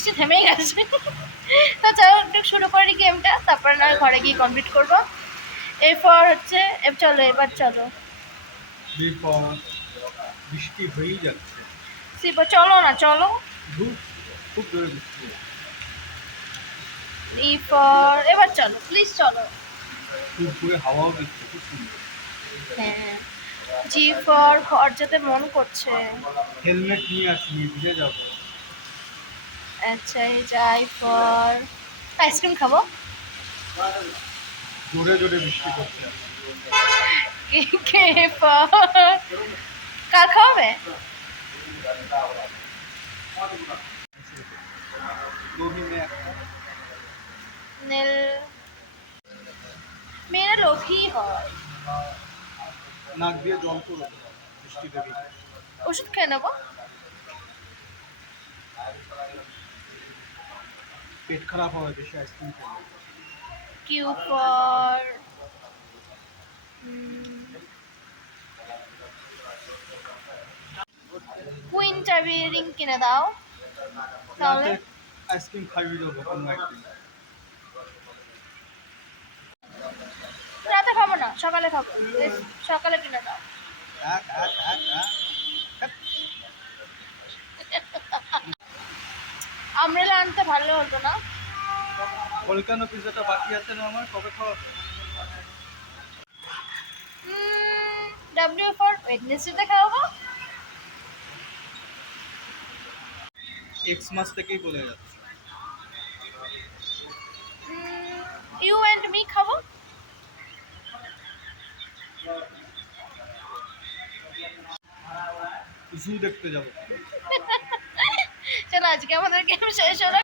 বৃষ্টি থেমেই গেছে। তো চলো একটু শুরু করি গেমটা, তারপর না ঘরে গিয়ে কমপ্লিট করবো। এরপর হচ্ছে চলো এবার চলো বৃষ্টি হয়েই যাচ্ছে। সিপা চলো না চলো। খুব জোরে বৃষ্টি। এরপর এবার চলো প্লিজ চলো। খুব করে হাওয়াও দিচ্ছে, খুব সুন্দর। হ্যাঁ জি ফর ঘর যেতে মন করছে। হেলমেট নিয়ে আসিনি, ভিজে যাব। আচ্ছা এই যাই ফর আইসক্রিম খাবো। জোরে জোরে বৃষ্টি পড়ছে। কে কে ফর কার খাওয়াবে? নীল মেয়েরা লোভী হয়। নাক দিয়ে জল পড়ে বৃষ্টি দেবে। ওষুধ খেয়ে নেবো। পেট খারাপ হবে বেশি আইসক্রিম খেলে। কিউ ফর কুইন চাবি রিং কিনে দাও তাহলে। আইসক্রিম খাইয়ে দেবো কোনো একদিন। রাতে খাবো না, সকালে খাবো। সকালে কিনে দাও। আমরেলা আনতে ভালো হতো না? ভলকানো পিজাটা বাকি আছে না আমার, কবে খাওয়াবে? ডাব্লিউ ফর ওয়েডনেসডেতে খাওয়াবো। এক্স মাস থেকেই বলে যাচ্ছে। ইউ অ্যান্ড মি খাবো। জু দেখতে যাবো। চলো আজকে আমাদের গেম শেষ হলো।